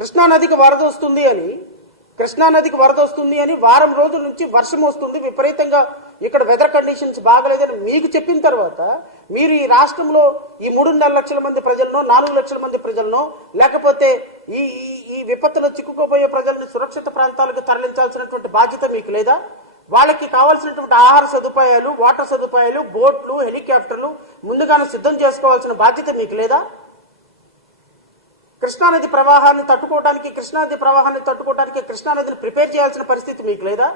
కృష్ణానదికి వరద వస్తుంది అని వారం రోజుల నుంచి వర్షం వస్తుంది విపరీతంగా, ఇక్కడ వెదర్ కండిషన్స్ బాగలేదని మీకు చెప్పిన తర్వాత మీరు ఈ రాష్ట్రంలో ఈ 3.5 లక్షల మంది ప్రజలను, 4 లక్షల మంది ప్రజలను, లేకపోతే ఈ ఈ విపత్తులో చిక్కుకోబోయే ప్రజల్ని సురక్షిత ప్రాంతాలకు తరలించాల్సినటువంటి బాధ్యత మీకు లేదా? వాళ్ళకి కావాల్సినటువంటి ఆహార సదుపాయాలు, వాటర్ సదుపాయాలు, బోట్లు, హెలికాప్టర్లు ముందుగానే సిద్ధం చేసుకోవాల్సిన బాధ్యత మీకు లేదా? కృష్ణానది ప్రవాహాన్ని తట్టుకోవడానికి కృష్ణానదిని ప్రిపేర్ చేయాల్సిన పరిస్థితి మీకు లేదా?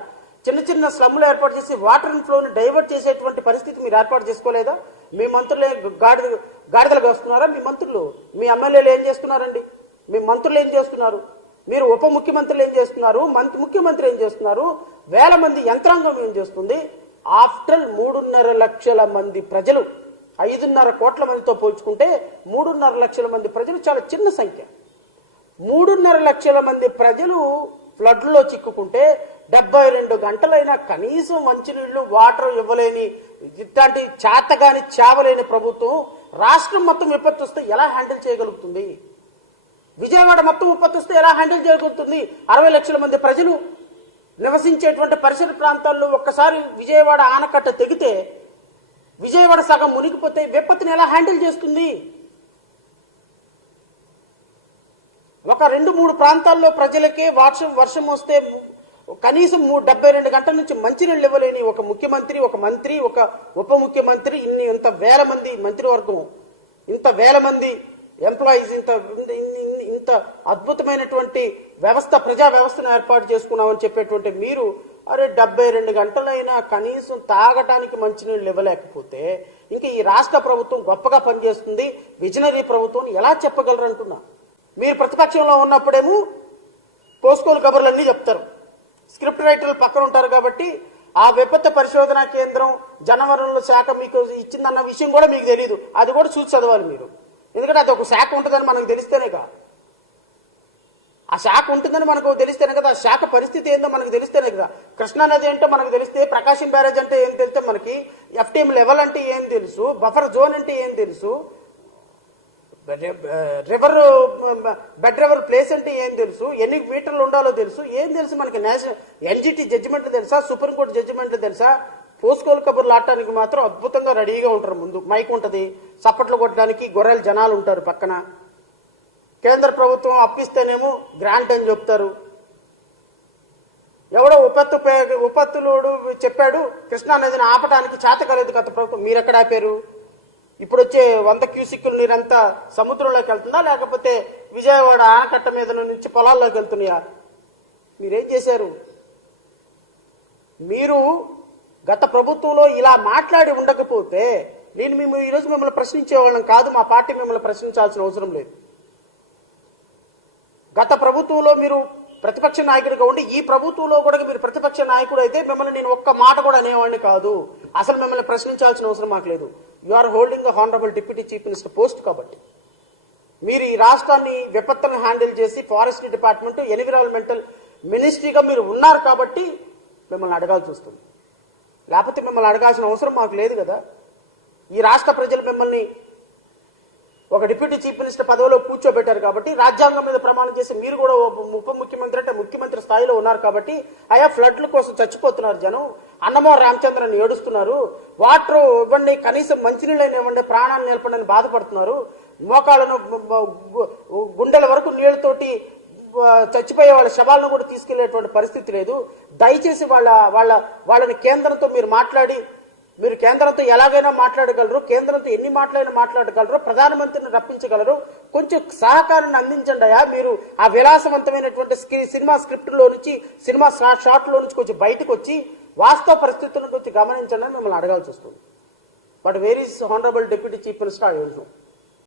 చిన్న చిన్న స్లమ్లు ఏర్పాటు చేసి వాటర్ ఫ్లోని డైవర్ట్ చేసేటువంటి పరిస్థితి మీరు ఏర్పాటు చేసుకోలేదా? మీ మంత్రులే గాడిదలుగా వస్తున్నారా? మీ మంత్రులు, మీ ఎమ్మెల్యేలు ఏం చేస్తున్నారండి? మీ మంత్రులు ఏం చేస్తున్నారు? మీరు ఉప ముఖ్యమంత్రులు ఏం చేస్తున్నారు? ముఖ్యమంత్రి ఏం చేస్తున్నారు? వేల మంది యంత్రాంగం ఏం చేస్తుంది? ఆఫ్టర్ 3.5 లక్షల మంది ప్రజలు, 5.5 కోట్ల మందితో పోల్చుకుంటే 3.5 లక్షల మంది ప్రజలు చాలా చిన్న సంఖ్య. 3.5 లక్షల మంది ప్రజలు ఫ్లడ్లో చిక్కుకుంటే 72 గంటలైనా కనీసం మంచినీళ్లు, వాటర్ ఇవ్వలేని, ఇట్లాంటి చేతగాని చావలేని ప్రభుత్వం రాష్ట్రం మొత్తం విపత్తు వస్తే ఎలా హ్యాండిల్ చేయగలుగుతుంది? విజయవాడ మొత్తం విపత్తు వస్తే ఎలా హ్యాండిల్ చేయగలుగుతుంది? 60 లక్షల మంది ప్రజలు నివసించేటువంటి పరిసర ప్రాంతాల్లో ఒక్కసారి విజయవాడ ఆనకట్ట తెగితే, విజయవాడ సగం మునిగిపోతే విపత్తుని ఎలా హ్యాండిల్ చేస్తుంది? ఒక 2-3 ప్రాంతాల్లో ప్రజలకే వర్షం వస్తే కనీసం 72 గంటల నుంచి మంచినీళ్ళు ఇవ్వలేని ఒక ముఖ్యమంత్రి, ఒక మంత్రి, ఒక ఉప ముఖ్యమంత్రి, ఇంత వేల మంది మంత్రివర్గం, ఇంత వేల మంది ఎంప్లాయీస్, ఇంత అద్భుతమైనటువంటి వ్యవస్థ, ప్రజా వ్యవస్థను ఏర్పాటు చేసుకున్నామని చెప్పేటువంటి మీరు, అరే 72 గంటలైనా కనీసం తాగటానికి మంచినీళ్ళు ఇవ్వలేకపోతే ఇంకా ఈ రాష్ట్ర ప్రభుత్వం గొప్పగా పనిచేస్తుంది, విజనరీ ప్రభుత్వం ఎలా చెప్పగలరు అంటున్నా. మీరు ప్రతిపక్షంలో ఉన్నప్పుడేమో పోస్కోలు కబుర్లన్నీ చెప్తారు, స్క్రిప్ట్ రైటర్లు పక్కన ఉంటారు కాబట్టి ఆ విపత్తు పరిశోధనా కేంద్రం, జనవనరుల శాఖ మీకు ఇచ్చిందన్న విషయం కూడా మీకు తెలియదు. అది కూడా చూసి చదవాలి మీరు, ఎందుకంటే అది ఒక శాఖ ఉంటుందని మనకు తెలిస్తేనే కదా, ఆ శాఖ ఉంటుందని మనకు తెలిస్తేనే కదా, ఆ శాఖ పరిస్థితి ఏందో మనకు తెలిస్తేనే కదా. కృష్ణానది అంటే మనకు తెలిస్తే, ప్రకాశం బ్యారేజ్ అంటే ఏం తెలిస్తే మనకి, ఎఫ్టీఎం లెవెల్ అంటే ఏం తెలుసు, బఫర్ జోన్ అంటే ఏం తెలుసు, బెడ్ రివర్ ప్లేస్ అంటే ఏం తెలుసు, ఎన్ని మీటర్లు ఉండాలో తెలుసు, ఏం తెలుసు మనకి? నేషనల్ ఎన్జిటి జడ్జిమెంట్లు తెలుసా? సుప్రీంకోర్టు జడ్జిమెంట్లు తెలుసా? పోస్కోలు కబుర్లు ఆడటానికి మాత్రం అద్భుతంగా రెడీగా ఉంటారు. ముందు మైక్ ఉంటుంది, చప్పట్లు కొట్టడానికి గొర్రెలు జనాలు ఉంటారు పక్కన. కేంద్ర ప్రభుత్వం అప్పిస్తేనేమో గ్రాంట్ అని చెప్తారు. ఎవడో ఉపత్తులోడు చెప్పాడు కృష్ణానదిని ఆపడానికి చేత కలేదు గత ప్రభుత్వం. మీరెక్కడ ఆపారు? ఇప్పుడు వచ్చే 100 క్యూసిక్కుల నీరంతా సముద్రంలోకి వెళ్తుందా, లేకపోతే విజయవాడ ఆనకట్ట మీద నుంచి పొలాల్లోకి వెళ్తున్నాయా? మీరేం చేశారు? మీరు గత ప్రభుత్వంలో ఇలా మాట్లాడి ఉండకపోతే మేము ఈరోజు మిమ్మల్ని ప్రశ్నించేవాళ్ళం కాదు. మా పార్టీ మిమ్మల్ని ప్రశ్నించాల్సిన అవసరం లేదు. గత ప్రభుత్వంలో మీరు ప్రతిపక్ష నాయకుడిగా ఉండి, ఈ ప్రభుత్వంలో కూడా మీరు ప్రతిపక్ష నాయకుడు అయితే మిమ్మల్ని నేను ఒక్క మాట కూడా అనేవాడిని కాదు. అసలు మిమ్మల్ని ప్రశ్నించాల్సిన అవసరం మాకు లేదు. You are holding the honourable deputy chief minister post. కాబట్టి మీరు ఈ రాష్ట్రాన్ని విపత్తులను హ్యాండిల్ చేసి ఫారెస్ట్ డిపార్ట్మెంట్, ఎన్విరాన్మెంటల్ మినిస్ట్రీగా మీరు ఉన్నారు కాబట్టి మిమ్మల్ని అడగాల్సి వస్తుంది. లేకపోతే మిమ్మల్ని అడగాల్సిన అవసరం మాకు లేదు కదా. ఈ రాష్ట్ర ప్రజలు మిమ్మల్ని ఒక డిప్యూటీ చీఫ్ మినిస్టర్ పదవిలో కూర్చోబెట్టారు కాబట్టి, రాజ్యాంగం మీద ప్రమాణం చేసి మీరు కూడా ఉప ముఖ్యమంత్రి అంటే ముఖ్యమంత్రి స్థాయిలో ఉన్నారు కాబట్టి, ఆయా ఫ్లడ్ల కోసం చచ్చిపోతున్నారు జనం, అన్నమో రామచంద్రని ఏడుస్తున్నారు, వాటర్ ఇవ్వండి, కనీసం మంచినీళ్ళని ఇవ్వండి, ప్రాణాలు నిలపడని బాధపడుతున్నారు, మోకాళ్ళను గుండెల వరకు నీళ్లతోటి చచ్చిపోయే వాళ్ళ శవాలను కూడా తీసుకెళ్లేటువంటి పరిస్థితి లేదు. దయచేసి వాళ్ళని కేంద్రంతో మీరు మాట్లాడి, మీరు కేంద్రంతో ఎలాగైనా మాట్లాడగలరు, కేంద్రంతో ఎన్ని మాటలైనా మాట్లాడగలరు, ప్రధానమంత్రిని రప్పించగలరు, కొంచెం సహకారాన్ని అందించండి అయ్యా. మీరు ఆ విలాసవంతమైనటువంటి సినిమా స్క్రిప్ట్ లో నుంచి, సినిమా షార్ట్ లో నుంచి కొంచెం బయటకు వచ్చి వాస్తవ పరిస్థితులను కొంచెం గమనించండి అని మిమ్మల్ని అడగాల్సి వస్తుంది. But where is honourable deputy chief minister? I don't know.